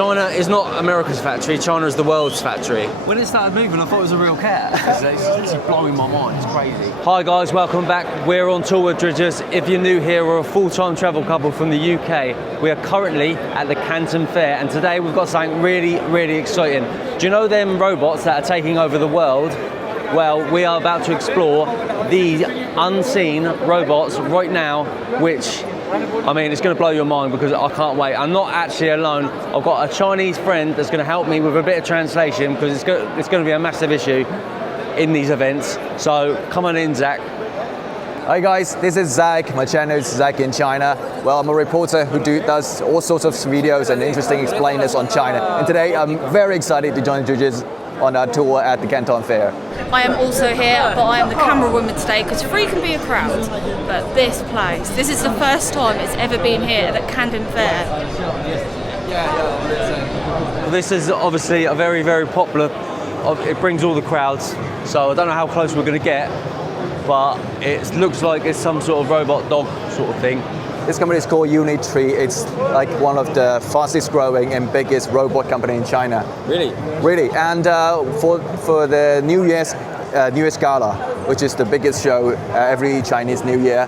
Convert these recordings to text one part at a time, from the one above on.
China is not America's factory, China is the world's factory. When it started moving, I thought it was a real cat. It's literally blowing my mind, it's crazy. Hi guys, welcome back. We're on tour with Dridges. If you're new here, we're a full-time travel couple from the UK. We are currently at the Canton Fair, and today we've got something really exciting. Do you know them robots that are taking over the world? Well, we are about to explore the unseen robots right now, which, I mean, it's going to blow your mind because I can't wait. I'm not actually alone. I've got a Chinese friend that's going to help me with a bit of translation because it's going to be a massive issue in these events. So come on in, Zach. Hi guys, this is Zach. My channel is Zach in China. Well, I'm a reporter who does all sorts of videos and interesting explainers on China. And today I'm very excited to join Dridges on our tour at the Canton Fair. I am also here, but I am the camera woman today because free can be a crowd. But this place, this is the first time it's ever been here at the Canton Fair. This is obviously a very popular, it brings all the crowds, so I don't know how close we're going to get, but it looks like it's some sort of robot dog sort of thing. This company is called UniTree. It's like one of the fastest growing and biggest robot company in China. Really? Really. And for the New Year's Gala, which is the biggest show every Chinese New Year,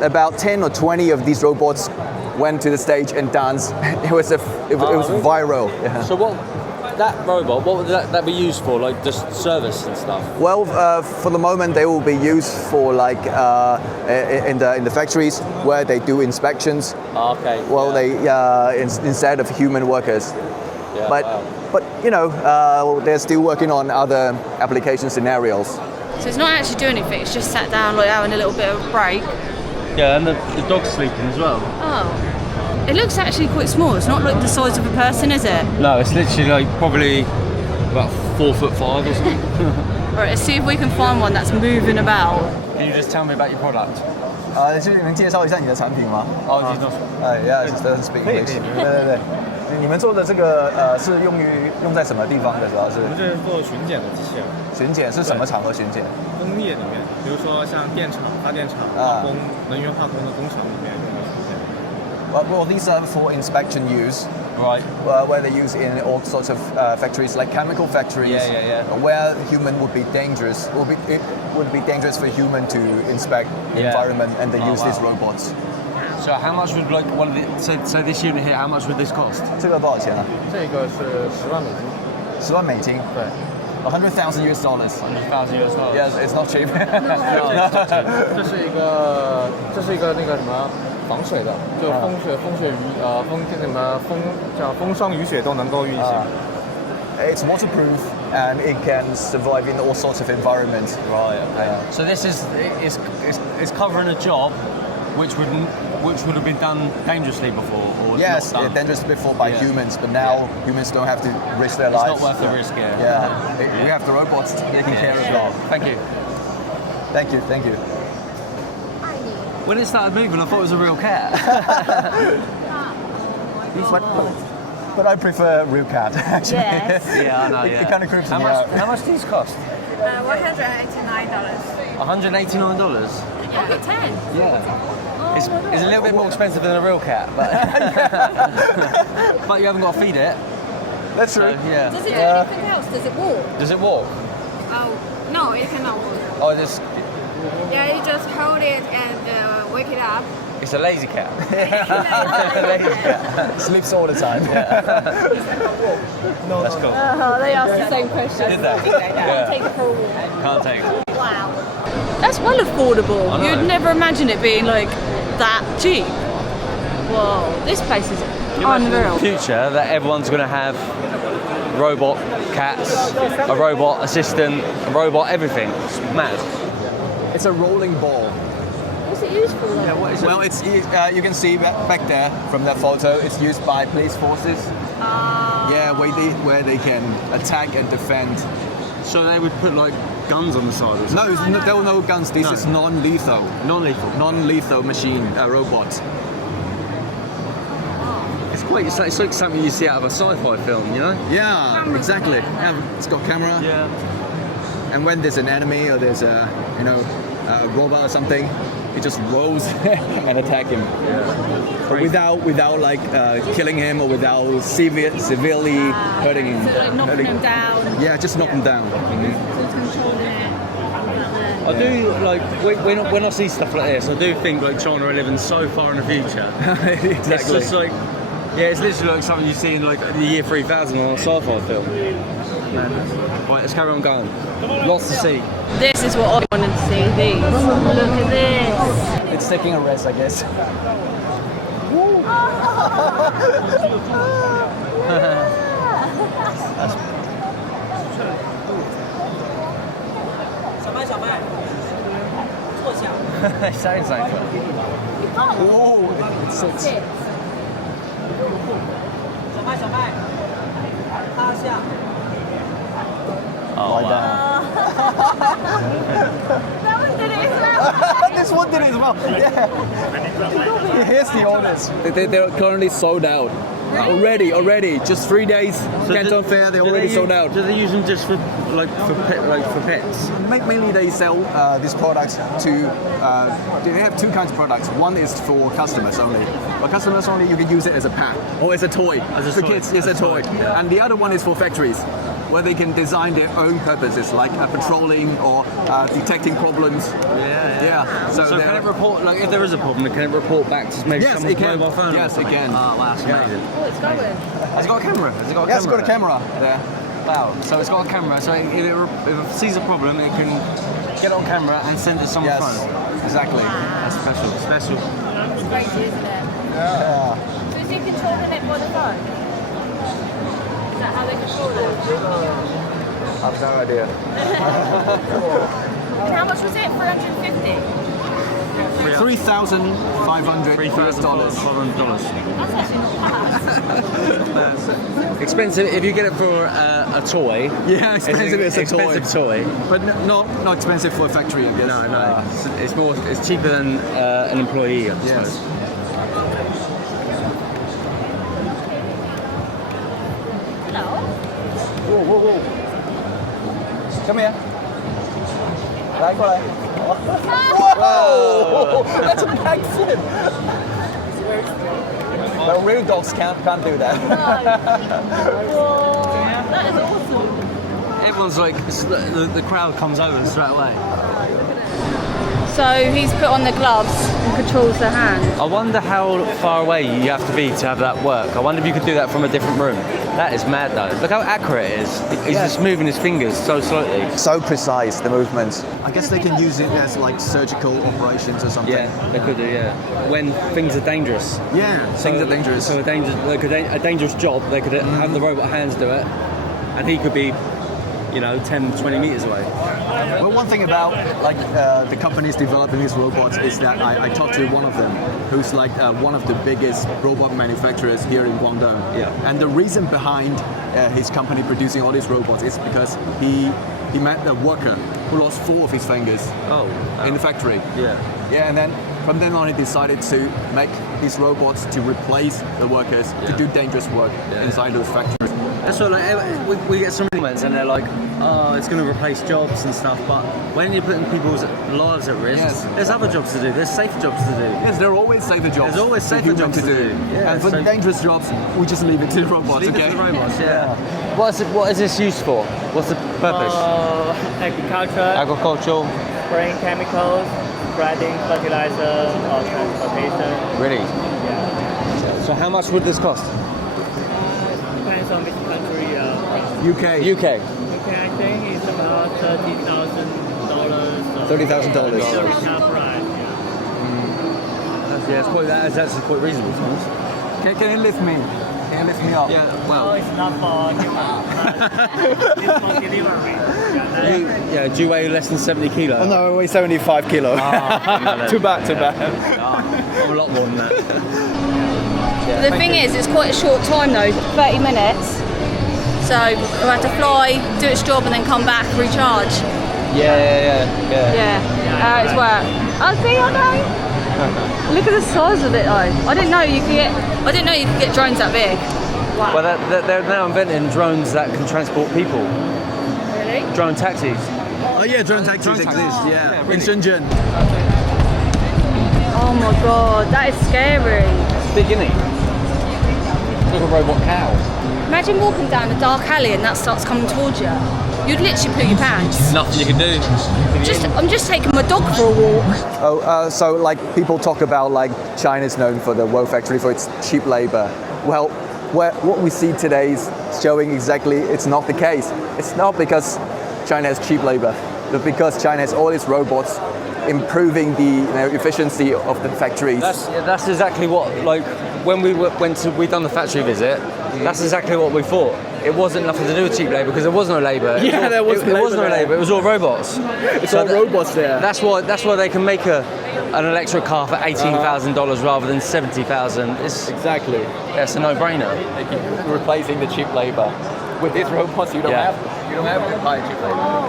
about 10 or 20 of these robots went to the stage and danced. It was viral. Yeah. So that robot, what would that be used for? Like just service and stuff? Well, for the moment, they will be used for like in the factories where they do inspections. Okay. Well, instead of human workers. Yeah, but you know, they're still working on other application scenarios. So it's not actually doing anything, it's just sat down like having a little bit of a break. Yeah, and the dog's sleeping as well. Oh. It looks actually quite small. It's not like the size of a person, is it? No, it's literally like probably about 4'5" or something. Alright, let's see if we can find one that's moving about. Can you just tell me about your product? 就你们介绍一下你的产品吗？Oh, he's not. Yeah, it doesn't speak English. 对。你们做的这个是用在什么地方的？主要是？我们这是做巡检的机器人。巡检是什么场合巡检？工业里面，比如说像电厂、发电厂、化工、能源化工的工厂里面用的巡检。Well, these are for inspection use. Right. Where they use in all sorts of factories, like chemical factories, where human would be dangerous. It would be dangerous for human to inspect the environment, and they use these robots. So how much would like one of the so this unit here? How much would this cost? 这个多少钱啊？这个是10万美金。10万美金。对。$100,000 US. $100,000 US. Yes, it's not cheap. 这是一个那个什么？防水的，就风雪雨风霜雨雪都能够运行。It's waterproof and it can survive in all sorts of environments. Right. Okay. So this is covering a job which would have been done dangerously before, or yes, not done. Dangerous before by humans, but now humans don't have to risk their lives. It's not worth the risk. Yeah. We have the robots taking care of that. Thank you. Thank you. When it started moving, I thought it was a real cat. But I prefer real cat, actually. Yes. Yeah, I know. Yeah. It kind of creeps me out. How much do these cost? $189. $189. Yeah, I got 10. Yeah. It's a little bit more expensive than a real cat, but but you haven't got to feed it. That's true. So, yeah. Does it do anything else? Does it walk? Does it walk? Oh, no, it cannot walk. Oh, just. Yeah, you just hold it and wake it up. It's a lazy cat. Lazy cat. Sleeps all the time. No, that's cool. They asked the same question. Did they? Yeah. Take it for a walk. Can't take it. Wow. That's well affordable. You'd never imagine it being like that cheap. Whoa, this place is unreal. In the future that everyone's going to have robot cats, a robot assistant, a robot everything. It's mad. It's a rolling ball. What's it used for? Yeah, what is it? Well, it's you can see back there from that photo. It's used by police forces. Yeah, where they can attack and defend. So they would put like guns on the side or something? No, there were no guns. This is non-lethal. Non-lethal? Non-lethal machine robot. It's like something you see out of a sci-fi film, you know? Yeah, exactly. Yeah, it's got camera. Yeah. And when there's an enemy or there's a robot or something, it just rolls and attack him. Without like killing him or without severely hurting him. So like knocking him down. Yeah, just knock him down. Controlling it. I do like when I see stuff like this, I do think like China are living so far in the future. Exactly. It's just like, yeah, it's literally like something you see in like the year 3000 on a sci-fi film. Right, let's carry on going. Lots to see. This is what I wanted to see. These. Look at this. It's taking a rest, I guess. Sounds like it. Whoa, it sits. Oh, Lie wow. That one did it as well. This one did it as well. Yeah. Here's the orders. They're currently sold out. Already. Just 3 days. Canton Fair. They're already sold out. Do they use them just for for pets? Mainly they sell these products to. They have two kinds of products. One is for customers only. For customers only, you can use it as a pet or as a toy. For kids, it's a toy. And the other one is for factories, where they can design their own purposes, like patrolling or detecting problems. Yeah. So can it report, like, if there is a problem, can it report back to maybe someone's mobile phone? Yes, it can. Oh, wow, that's amazing. Oh, it's going. Has it got a camera? Has it got a camera? Yes, it's got a camera there. Wow. So it's got a camera. So if it sees a problem, it can get on camera and send it to someone's phone. Exactly. That's special. It's crazy, isn't it? Yeah. So is he controlling it by the phone? Is that how they control it? I've no idea. And how much was it? 350? $3,500. $3,500. That's actually not bad. Expensive if you get it for a toy. Yeah, expensive as a toy. Expensive toy. But not expensive for a factory, I guess. No. It's cheaper than an employee, I suppose. Yes. Hello? Whoa. Come here. Whoa! That's a backflip. The real dogs can't do that. Whoa, that is awesome. Everyone's like, the crowd comes over straight away. So he's put on the gloves and controls the hand. I wonder how far away you have to be to have that work. I wonder if you could do that from a different room. That is mad though. Look how accurate it is. He's just moving his fingers so slowly. So precise, the movements. I guess they can use it as like surgical operations or something. Yeah, they could do, yeah. When things are dangerous. Yeah, things are dangerous. So a dangerous job, they could have the robot hands do it, and he could be, 10, 20 meters away. Well, one thing about the companies developing these robots is that I talked to one of them, who's like one of the biggest robot manufacturers here in Guangdong. Yeah. And the reason behind his company producing all these robots is because he met a worker who lost 4 of his fingers in the factory. Yeah. Yeah, and then from then on he decided to make these robots to replace the workers to do dangerous work inside those factories. That's what we get some comments and they're like, oh, it's going to replace jobs and stuff, but when you're putting people's lives at risk, there's other jobs to do, there's safer jobs to do. Yes, there are always safer jobs. There's always safer jobs to do. Yeah, and for the dangerous jobs, we just leave it to the robots, Leave it okay? to the robots, yeah. What is this used for? What's the purpose? Agricultural. Spraying chemicals, spreading fertilizer, or transportation. Really? Yeah. So how much would this cost? Depends on which country. UK. UK. Okay, I think it's about $30,000. $30,000. The retail price. Yeah, it's that's quite reasonable to us. Can you lift me? Can you lift me up? Yeah, No, well, it's not for human. It's for delivery. do you weigh less than 70 kilos? Oh, no, I weigh 75 kilo. Too bad. I'm a lot more than that. The thing is, it's quite a short time though, 30 minutes. So we'll have to fly, do its job, and then come back, recharge. Yeah. Yeah, it's work. Oh, see, okay. Look at the size of it though. I didn't know you could get drones that big. Wow. Well, they're now inventing drones that can transport people. Really? Drone taxis. Oh yeah, drone taxis exist. Yeah, really. in Shenzhen. Oh my god, that is scary. Big, isn't it? Like a robot cow. Imagine walking down a dark alley and that starts coming towards you. You'd literally poo your pants. Nothing you can do. I'm just taking my dog for a walk. Oh, so like people talk about like China's known for the World Factory for its cheap labor. Well, what we see today is showing exactly it's not the case. It's not because China has cheap labor, but because China has all its robots improving the efficiency of the factories. That's exactly what, like, when we done the factory visit, that's exactly what we thought. It wasn't nothing to do with cheap labour because there was no labour. Yeah, there was no labour. It was all robots. It's all robots there. That's why they can make an electric car for $18,000 rather than $70,000. Exactly. It's a no-brainer. Replacing the cheap laboer with these robots, you don't have to buy cheap labor.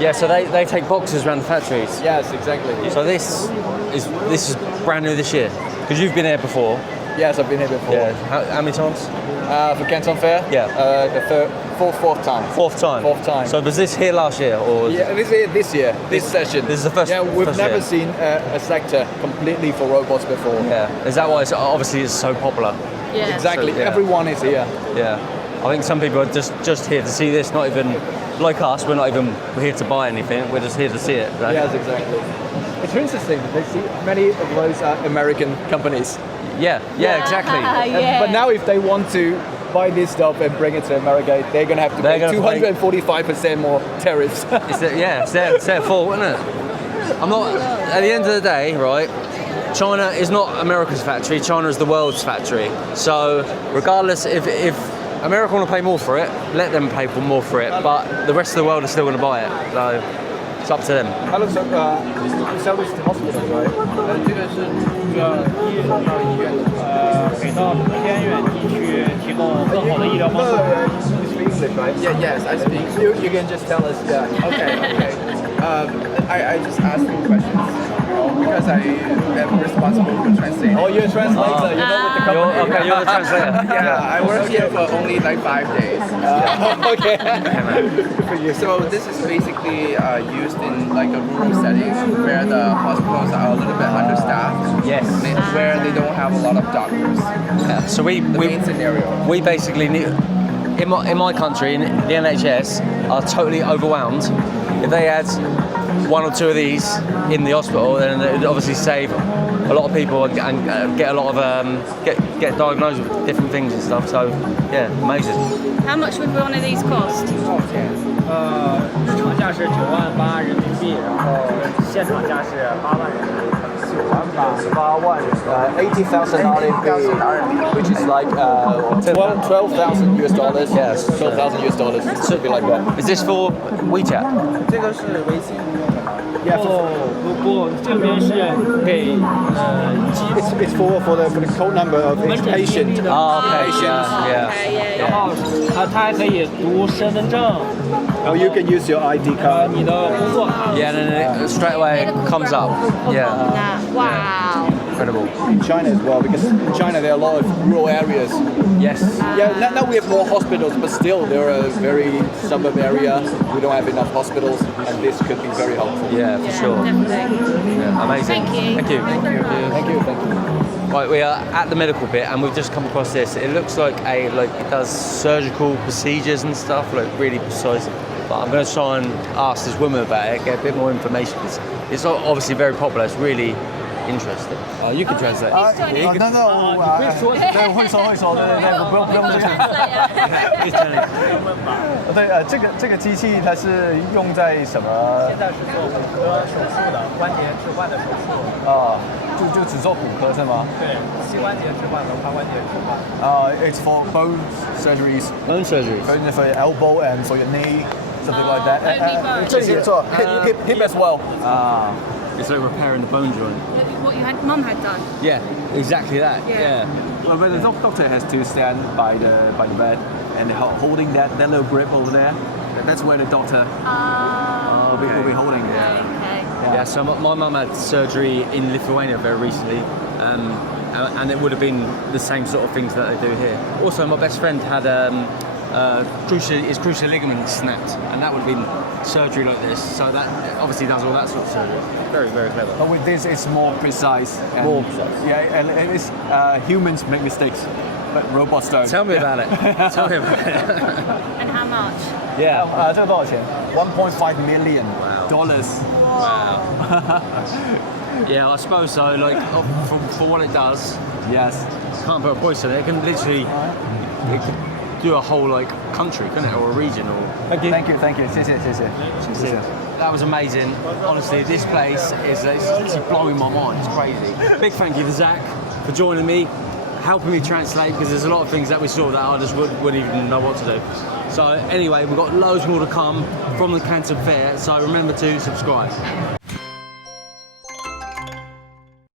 Yeah, so they take boxes around the factories. Yes, exactly. So this is brand new this year because you've been here before. Yes, I've been here before. Yeah. How many times? For Canton Fair? Yeah. The fourth time. Fourth time. Fourth time. So was this here last year or? Yeah, this year, this session. This is the first. Yeah, we've first never year. seen a sector completely for robots before. Yeah. Is that why it's so popular? Yeah. Exactly. So, yeah. Everyone is here. Yeah. I think some people are just here to see this, not even like us. We're not even here to buy anything. We're just here to see it. Right? Yes, exactly. It's interesting. They see many of those are American companies. Yeah. Yeah. Exactly. Yeah. But now if they want to buy this stuff and bring it to America, they're going to have to pay 245% more tariffs. It's their fault, isn't it? I'm not. At the end of the day, right? China is not America's factory. China is the world's factory. So regardless, if America want to pay more for it, let them pay more for it. But the rest of the world is still going to buy it. So it's up to them. Hello, so you sell this to hospitals, right? 这个是主要医送到医院给到偏远地区提供更好的医疗方式。 You speak English, right? Yeah, yes, I speak. You can just tell us, yeah. Okay. I just asked you questions because I am responsible for translating. Oh, you're a translator. You're not with the company. You're the translator. Yeah, I work here for only like 5 days. Okay. So this is basically used in like a rural setting where the hospitals are a little bit understaffed. Yes. Where they don't have a lot of doctors. Yeah. So The main scenario. we basically need, in my country, in the NHS are totally overwhelmed. If they had one or two of these in the hospital, then it would obviously save a lot of people and get a lot of get diagnosed with different things and stuff. So yeah, amazing. How much would one of these cost? 市场价是98000人民币，然后现场价是8万人民币。 80,000 RMB, which is like 12,000 US dollars. Yes, 12,000 US dollars. Something like that. Is this for WeChat? 这个是微信用的吗？不，这边是给It's for the code number of each patient. Oh, okay. Yeah. Okay, 然后它还可以读身份证， Oh, you can use your ID card. 你的工作卡。 Yeah, and then it straight away comes up. Yeah. Wow. Incredible. In China as well, because in China there are a lot of rural areas. Yes. Yeah, now we have more hospitals, but still they're a very suburb area. We don't have enough hospitals, and this could be very helpful. Yeah, for sure. Definitely. Yeah, amazing. Thank you. Thank you. Thank you. Right, we are at the medical bit, and we've just come across this. It looks like it does surgical procedures and stuff, like really precise. But I'm going to try and ask this woman about it, get a bit more information. It's obviously very popular. It's really interesting. You can translate. 对，会说，不用这个。对，这个机器它是用在什么？现在是做骨科手术的，关节置换的手术。就只做骨科是吗？对，膝关节置換和髋關節置換。It's for bone surgeries. Bone surgery. For your elbow and for your knee, something like that. Only bone. 这里也做 hip as well. It's like repairing the bone joint. What Mum had done. Yeah, exactly that. Yeah. Well, the doctor has to stand by the bed and holding that little grip over there. That's where the doctor will be holding it. Okay. Yeah, so my mum had surgery in Lithuania very recently, and it would have been the same sort of things that they do here. Also, my best friend had cruciate ligament snapped, and that would have been surgery like this. So that obviously does all that sort of surgery. Very, very clever. But with this, it's more precise. And, More precise. Yeah, and it's humans make mistakes, but robots don't. Tell me about it. Tell me about it. And how much? Yeah. 这个多少钱？1.5 million dollars. Wow. Yeah, I suppose so. Like for what it does, Yes. can't put a price on it. It can literally do a whole like country, couldn't it, or a region, or. Thank you. 谢谢。 That was amazing. Honestly, this place is it's literally blowing my mind. It's crazy. Big thank you to Zach for joining me, helping me translate, because there's a lot of things that we saw that I just wouldn't even know what to do. So anyway, we've got loads more to come from the Canton Fair, so remember to subscribe.